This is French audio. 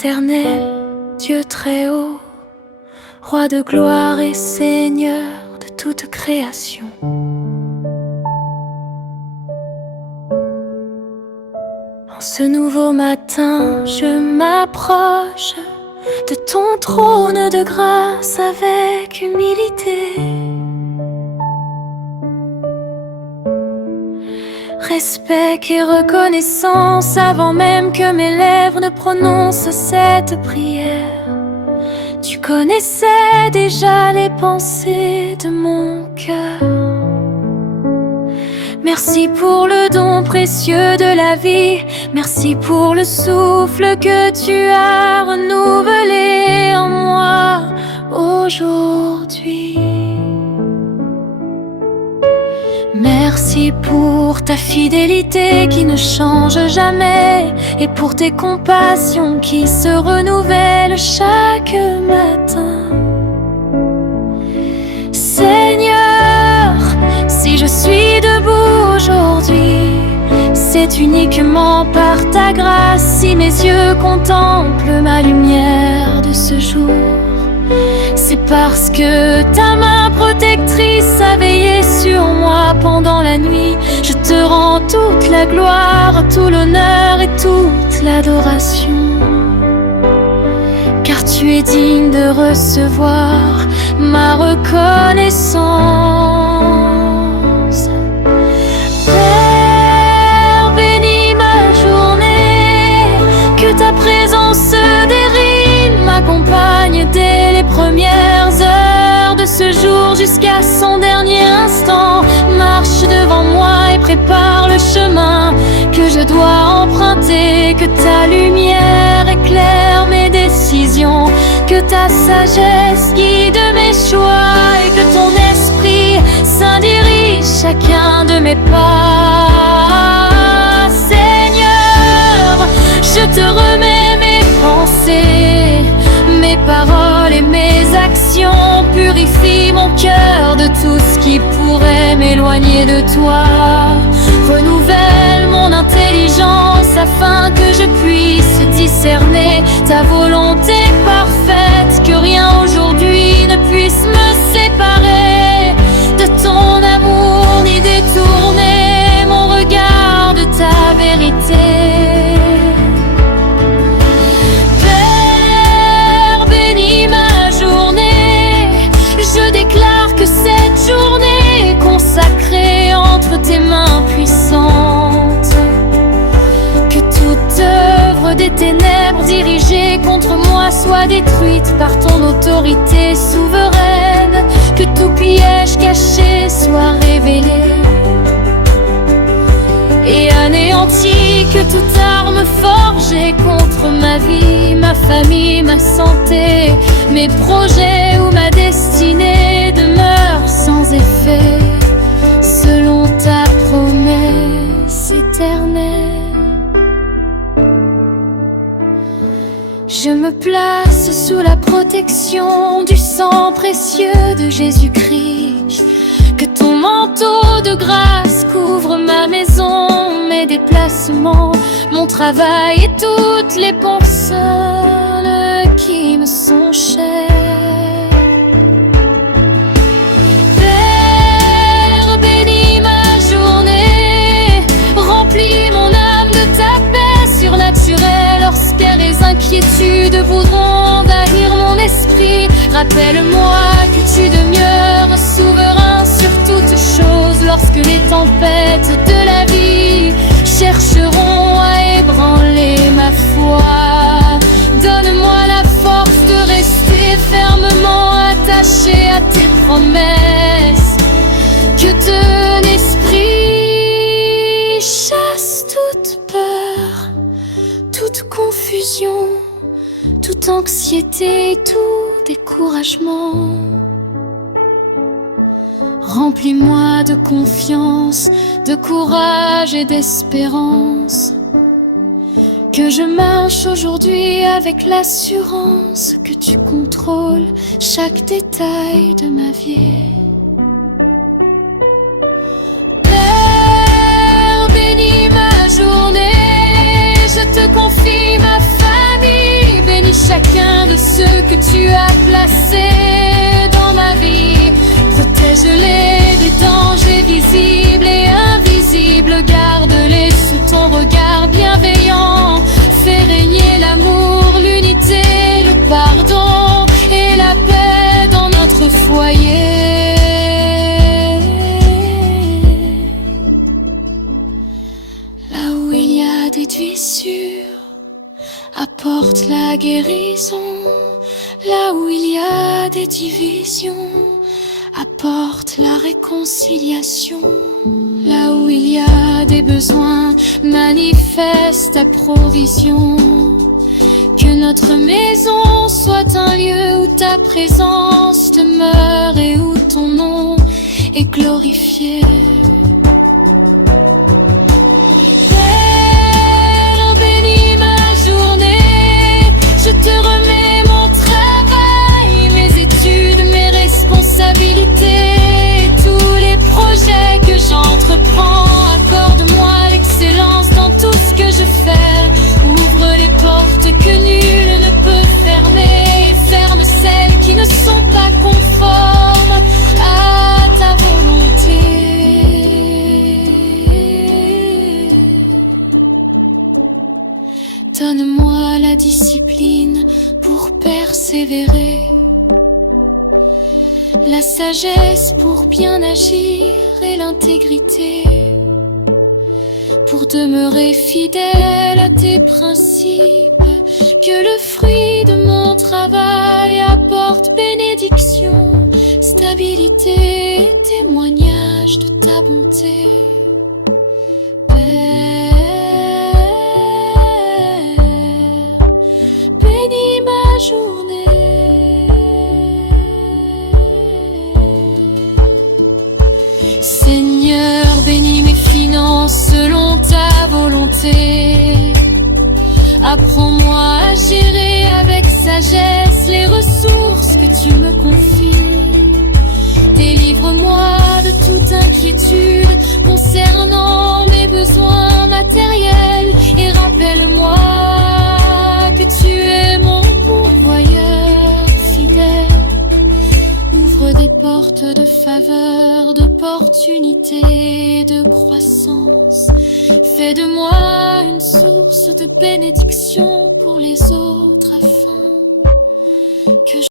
éternel, Dieu très haut, Roi de gloire et Seigneur de toute création. En ce nouveau matin, je m'approche de ton trône de grâce avec humilité. Respect et reconnaissance avant même que mes lèvres ne prononcent cette prière. Tu connaissais déjà les pensées de mon cœur. Merci pour le don précieux de la vie. Merci pour le souffle que tu as renouvelé en moi aujourd'hui. Merci pour ta fidélité qui ne change jamais et pour tes compassions qui se renouvellent chaque matin. Seigneur, si je suis debout aujourd'hui, c'est uniquement par ta grâce. Si mes yeux contemplent ma lumière de ce jour, c'est parce que ta main protectrice a veillé sur moi pendant la nuit. Je te rends toute la gloire, tout l'honneur et toute l'adoration, car tu es digne de recevoir ma reconnaissance. Père, bénis ma journée, que ta présence dérime, m'accompagne dès les premières heures de ce jour jusqu'à son dernier instant. Marche devant moi et prépare le chemin que je dois emprunter. Que ta lumière éclaire mes décisions, que ta sagesse guide mes choix et que ton esprit saint dirige chacun de mes pas. Seigneur, je te remets mes pensées, mes paroles et mes actions. Purifie mon cœur de tout ce qui pourrait m'éloigner de toi. Renouvelle mon intelligence afin que je puisse discerner ta volonté parfaite. Que rien aujourd'hui ne puisse me séparer de ton amour, ni détourner mon regard de ta vérité. Père, bénis ma journée. Je déclare que cette journée est consacrée entre tes mains puissantes. Que toute œuvre des ténèbres dirigée contre moi soit détruite par ton autorité souveraine. Que tout piège caché soit révélé et anéanti. Que toute arme forgée contre ma vie, ma famille, ma santé, mes projets ou ma destinée demeure sans effet, selon ta promesse éternelle. Je me place sous la protection du sang précieux de Jésus-Christ. Que ton manteau de grâce couvre ma maison, mes déplacements, mon travail et toutes les personnes qui me sont chères. Père, bénis ma journée, remplis mon âme de ta paix surnaturelle. Lorsque les inquiétudes voudront envahir mon esprit, rappelle-moi que tu demeures souverain sur toutes choses. Lorsque les tempêtes de la vie chercheront à ébranler ma foi, donne-moi la force de rester fermement attaché à tes promesses. Que ton esprit chasse toute peur, toute confusion, toute anxiété et tout découragement. Remplis-moi de confiance, de courage et d'espérance. Que je marche aujourd'hui avec l'assurance que tu contrôles chaque détail de ma vie. Père, bénis ma journée, je te confie ma famille. ceux que tu as placés dans ma vie. Protège-les des dangers visibles et invisibles. Garde-les sous ton regard bienveillant. Fais régner l'amour, l'unité, le pardon et la paix dans notre foyer. Là où il y a des fissures, apporte la guérison. Là où il y a des divisions, apporte la réconciliation. Là où il y a des besoins, manifeste ta provision. Que notre maison soit un lieu où ta présence demeure et où ton nom est glorifié. Père, bénis ma journée, je te remets mon travail, mes études, mes responsabilités, tous les projets que j'entreprends. Accorde-moi l'excellence dans tout ce que je fais. Ouvre les portes que nul ne peut fermer et ferme celles qui ne sont pas conformes à ta volonté. Donne-moi la discipline pour persévérer, la sagesse pour bien agir et l'intégrité pour demeurer fidèle à tes principes. Que le fruit de mon travail apporte bénédiction, stabilité et témoignage de ta bonté. Père, bénis ma journée. Seigneur, bénis mes finances selon ta volonté. Apprends-moi à gérer avec sagesse les ressources que tu me confies. Délivre-moi de toute inquiétude concernant mes besoins matériels et rappelle-moi que tu es mon pourvoyeur fidèle. Ouvre des portes de faveur, d'opportunité, de croissance. Fais de moi une source de bénédiction pour les autres afin